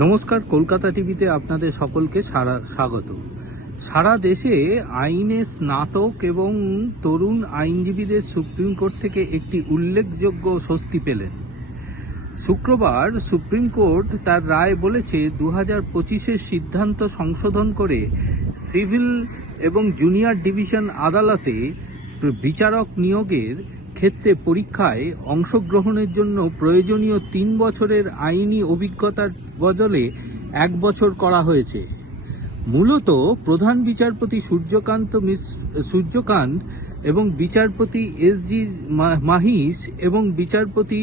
নমস্কার, কলকাতা টিভিতে আপনাদের সকলকে স্বাগত। সারা দেশে আইনে স্নাতক এবং তরুণ আইনজীবীদের সুপ্রিম কোর্ট থেকে একটি উল্লেখযোগ্য স্বস্তি পেলেন। শুক্রবার সুপ্রিম কোর্ট তার রায় বলেছে 2025-এর সিদ্ধান্ত সংশোধন করে সিভিল এবং জুনিয়র ডিভিশন আদালতে বিচারক নিয়োগের ক্ষেত্রে পরীক্ষায় অংশগ্রহণের জন্য প্রয়োজনীয় 3 বছরের আইনি অভিজ্ঞতার বদলে 1 বছর করা হয়েছে। মূলত প্রধান বিচারপতি সূর্যকান্ত এবং বিচারপতি এস.জি. মাহিস এবং বিচারপতি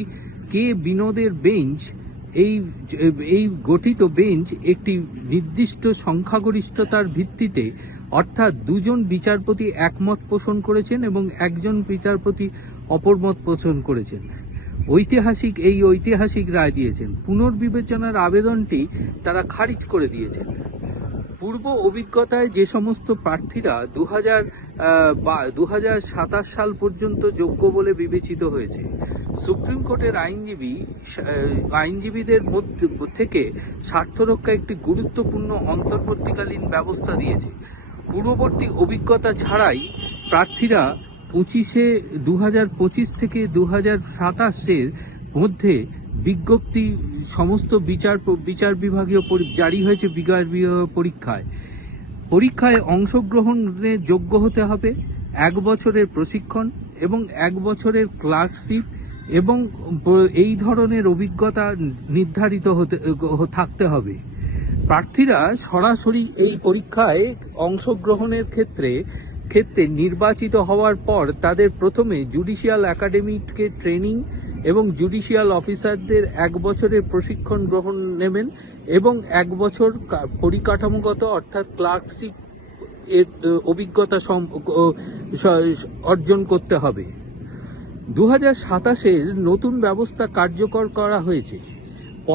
কে বিনোদের বেঞ্চ এই গঠিত বেঞ্চ একটি নির্দিষ্ট সংখ্যাগরিষ্ঠতার ভিত্তিতে অর্থাৎ 2 জন বিচারপতি একমত পোষণ করেছেন এবং 1 জন বিচারপতি অপরমত পোষণ করেছেন। ঐতিহাসিক রায় দিয়েছেন। পুনর্বিবেচনার আবেদনটি তারা খারিজ করে দিয়েছেন। পূর্ব অভিজ্ঞতায় যে সমস্ত প্রার্থীরা 2027 সাল পর্যন্ত যোগ্য বলে বিবেচিত হয়েছে, সুপ্রিম কোর্টের আইনজীবীদের মধ্যে থেকে স্বার্থরক্ষা একটি গুরুত্বপূর্ণ অন্তর্বর্তীকালীন ব্যবস্থা দিয়েছে। পূর্ববর্তী অভিজ্ঞতা ছাড়াই প্রার্থীরা 2025 থেকে 2027-এর মধ্যে বিজ্ঞপ্তি সমস্ত বিচার বিভাগীয় জারি হয়েছে। পরীক্ষায় অংশগ্রহণের যোগ্য হতে হবে 1 বছরের প্রশিক্ষণ এবং 1 বছরের ক্লার্কশিপ এবং এই ধরনের অভিজ্ঞতা নির্ধারিত থাকতে হবে। প্রার্থীরা সরাসরি এই পরীক্ষায় অংশগ্রহণের ক্ষেত্রে নির্বাচিত হওয়ার পর তাদের প্রথমে জুডিশিয়াল একাডেমিকে ট্রেনিং এবং জুডিশিয়াল অফিসারদের 1 বছরের প্রশিক্ষণ গ্রহণ নেবেন এবং 1 বছর পরিকাঠামোগত অর্থাৎ ক্লার্কশিপ এর অভিজ্ঞতা অর্জন করতে হবে। 2027-এর নতুন ব্যবস্থা কার্যকর করা হয়েছে।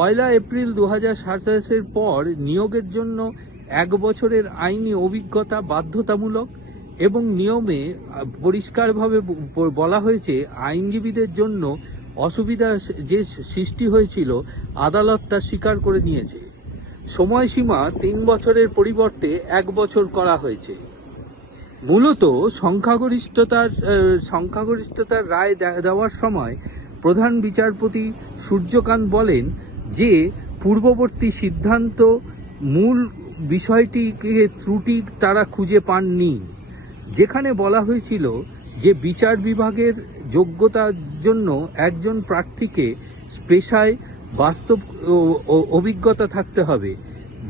1 এপ্রিল 2027-এর পর নিয়োগের জন্য 1 বছরের আইনি অভিজ্ঞতা বাধ্যতামূলক এবং নিয়মে পরিষ্কারভাবে বলা হয়েছে আইনজীবীদের জন্য অসুবিধা যে সৃষ্টি হয়েছিল আদালত তা স্বীকার করে নিয়েছে। সময়সীমা 3 বছরের পরিবর্তে 1 বছর করা হয়েছে। মূলত সংখ্যাগরিষ্ঠতার রায় দেওয়ার সময় প্রধান বিচারপতি সূর্যকান্ত বলেন যে পূর্ববর্তী সিদ্ধান্ত মূল বিষয়টিকে ত্রুটি তারা খুঁজে পাননি, যেখানে বলা হয়েছিল যে বিচার বিভাগের যোগ্যতার জন্য একজন প্রার্থীকে পেশায় বাস্তব অভিজ্ঞতা থাকতে হবে।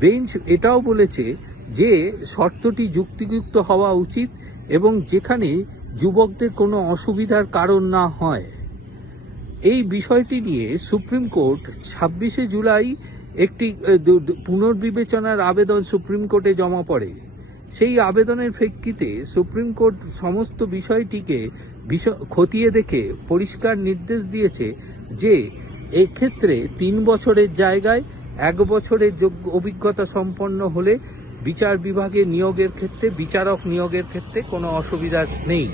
বেঞ্চ এটাও বলেছে যে শর্তটি যুক্তিযুক্ত হওয়া উচিত এবং যেখানে যুবকদের কোনো অসুবিধার কারণ না হয়। এই বিষয়টি নিয়ে সুপ্রিম কোর্ট 26শে জুলাই একটি পুনর্বিবেচনার আবেদন সুপ্রিম কোর্টে জমা পড়ে। সেই আবেদনের প্রেক্ষিতে সুপ্রিম কোর্ট সমস্ত বিষয়টিকে খতিয়ে দেখে পরিষ্কার নির্দেশ দিয়েছে যে এক্ষেত্রে 3 বছরের জায়গায় 1 বছরের অভিজ্ঞতা সম্পন্ন হলে বিচার বিভাগে বিচারক নিয়োগের ক্ষেত্রে কোনো অসুবিধা নেই।